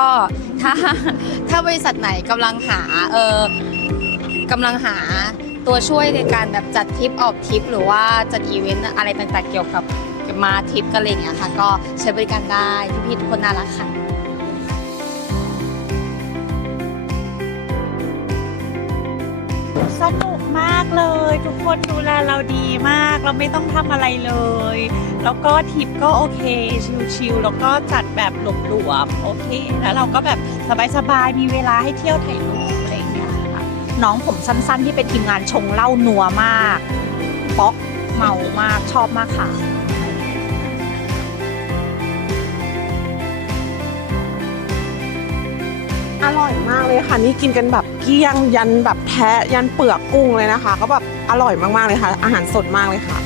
ก็ถ้าถ้าบริษัทไหนกำลังหาเออกำลังหาตัวช่วยในการแบบจัดทริปออกทริป หรือว่าจัดอีเวนต์อะไรต่างๆเกี่ยวกับมาทริปกันอะไรอย่างเงี้ยค่ะ ก็ใช้บริการได้พี่ๆทุกคนน่ารักค่ะสนุกมาก ทุกคนดูแลเราดีมาก เราไม่ต้องทำอะไรเลย แล้วก็ทริปก็โอเคชิลๆแล้วก็จัดแบบหลวมๆโอเค แล้วเราก็แบบสบายๆมีเวลาให้เที่ยวถ่ายรูปอะไรอย่างเงี้ยค่ะน้องผมสั้นๆที่เป็นทีมงานชงเหล้านัวมากป๊อกเมามากชอบมากค่ะอร่อยมากเลยค่ะ นี่กินกันแบบเกี้ยงยันแบบแทะยันเปลือกกุ้งเลยนะคะ ก็แบบ อร่อยมากๆเลยค่ะ อาหารสดมากเลยค่ะ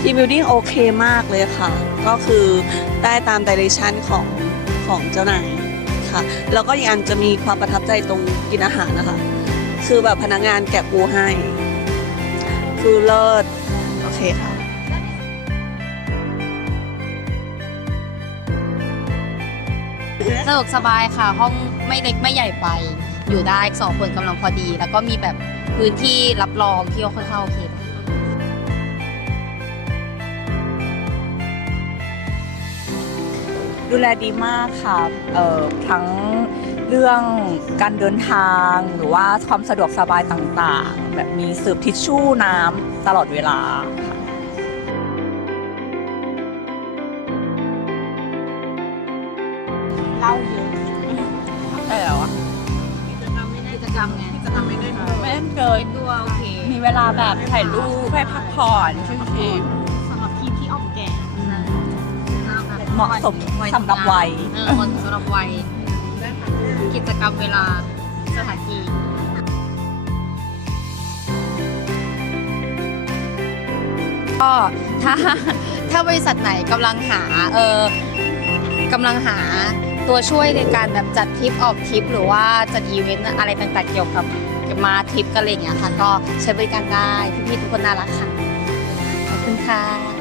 ทีมบิวดิ้งโอเคมากเลยค่ะ ก็คือได้ตามดิเรกชันของของเจ้านายค่ะ แล้วก็อีกอันจะมีความประทับใจตรงกินอาหารนะคะ คือแบบพนักงานแกะปูให้ คือเลิศ โอเคค่ะ สะดวกสบายค่ะ ห้องไม่เล็กไม่ใหญ่ไป อยู่ได้สองคนกำลังพอดี แล้วก็มีแบบพื้นที่รับรองที่ค่อนข้างโอเคดูแลดีมากค่ะเอ่อทั้งเรื่องการเดินทางหรือว่าความสะดวกสบายต่างๆ แบบมีสืบทิชชู่น้ำตลอดเวลาค่ะ เล่าเยอะแต่แล้วอะกิจกรรมไงกิจกรรมไม่ได้ไม่เกินตัวโอเค มีเวลาแบบถ่ายรูปให้พักผ่อนชิลสำหรับทีมที่ออกแก่ๆเหมาะสมสำหรับวัยเออเหมาะสำหรับวัย กิจกรรมเวลาสถานที่ก็ถ้าถ้าบริษัทไหนกำลังหาเออกำลังหา ตัวช่วยในการแบบจัดทริปออกทริป หรือว่าจัดอีเวนต์อะไรต่างๆเกี่ยวกับมาทริปกันอะไรอย่างเงี้ยค่ะ ก็ใช้บริการได้พี่ๆทุกคนน่ารักค่ะ ขอบคุณค่ะ